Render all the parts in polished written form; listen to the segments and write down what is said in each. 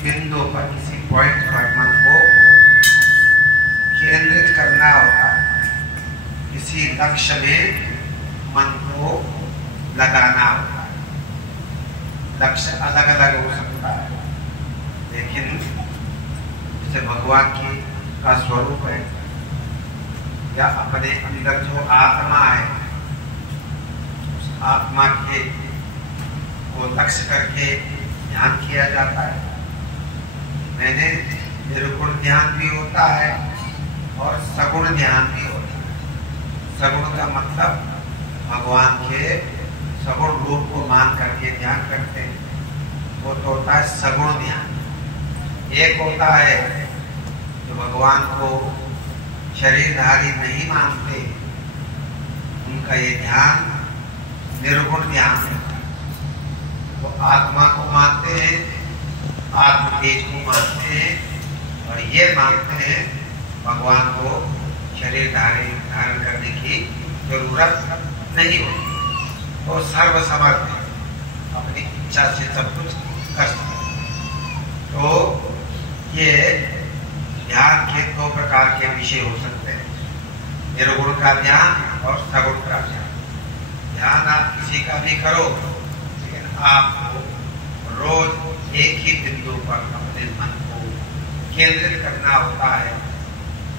बिंदु पर, किसी पॉइंट पर मन को केंद्रित करना होता है, किसी लक्ष्य में मन को लगाना होता है। लक्ष्य अलग अलग हो सकता है, लेकिन जैसे भगवान का स्वरूप है या अपने अंदर जो आत्मा है, उस आत्मा के को लक्ष्य करके ध्यान किया जाता है। मैंने निर्गुण ध्यान भी होता है और सगुण ध्यान भी होता है। सगुण का मतलब भगवान के सगुण रूप को मान करके ध्यान करते हैं, वो तो होता है सगुण ध्यान। एक होता है जो भगवान को शरीरधारी नहीं मानते, उनका ये ध्यान निर्गुण ध्यान है। वो आत्मा को मानते हैं, आत्म तेज को मानते हैं, और ये मानते हैं भगवान को शरीर धारण करने की जरूरत नहीं होती। वो सर्वसमर्थ है, अपनी इच्छा से सब कुछ कर सकते। तो ये ध्यान के दो प्रकार के विषय हो सकते हैं, निर्गुण का ध्यान और सगुण का ध्यान। ध्यान आप किसी का भी करो, लेकिन आपको रोज एक ही बिंदु पर अपने मन को केंद्रित करना होता है,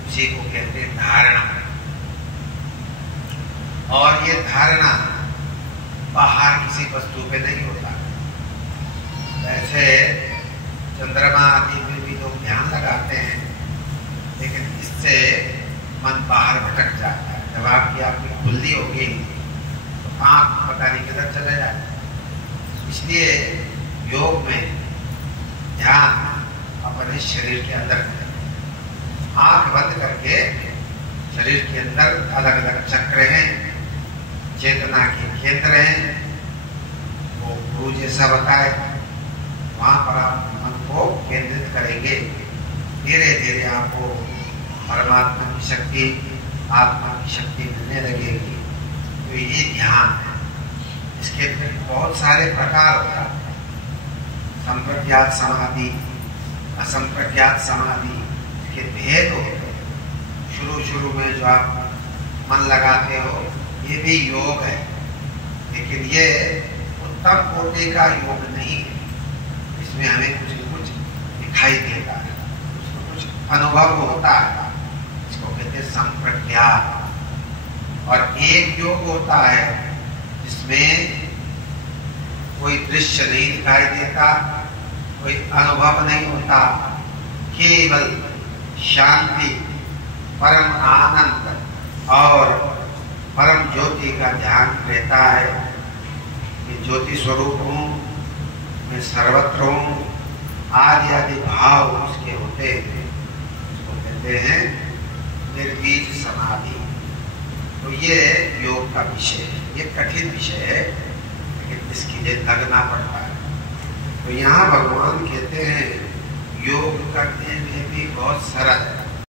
उसी को कहते हैं धारणा। और ये धारणा बाहर किसी वस्तु पे नहीं होता। वैसे चंद्रमा आदि में भी लोग ध्यान लगाते हैं, लेकिन इससे मन बाहर भटक जाता है। जब आपकी आंखें खुली होगी तो आंख पता नहीं किधर चला जाए। इसलिए योग में ध्यान अपने शरीर के अंदर करें। आंख बंद करके शरीर के अंदर अलग अलग चक्र हैं, चेतना के केंद्र हैं, वो गुरु जैसा बताए, वहां पर आप मन को केंद्रित करेंगे। धीरे धीरे आपको परमात्मा की शक्ति, आत्मा की शक्ति मिलने लगेगी। तो ये ध्यान है। इसके बहुत सारे प्रकार होता है, संप्रज्ञात समाधि, असंप्रज्ञात समाधि के भेद होते हैं। शुरू में जो आप मन लगाते हो, ये भी योग है, लेकिन ये उत्तम कोटि का योग नहीं है। इसमें हमें कुछ न कुछ दिखाई देता है, कुछ न कुछ अनुभव होता है, इसको कहते हैं संप्रज्ञात। और एक योग होता है जिसमें कोई दृश्य नहीं दिखाई देता, कोई अनुभव नहीं होता, केवल शांति, परम आनंद और परम ज्योति का ध्यान रहता है कि ज्योति स्वरूप हूँ, मैं सर्वत्र हूँ, आदि आदि भाव उसके होते हैं, उसको कहते हैं निर्बीज समाधि। तो ये योग का विषय है, ये कठिन विषय है, लेकिन इसके लिए लगना पड़ता है। तो यहाँ भगवान कहते हैं योग करने में भी बहुत सरल है।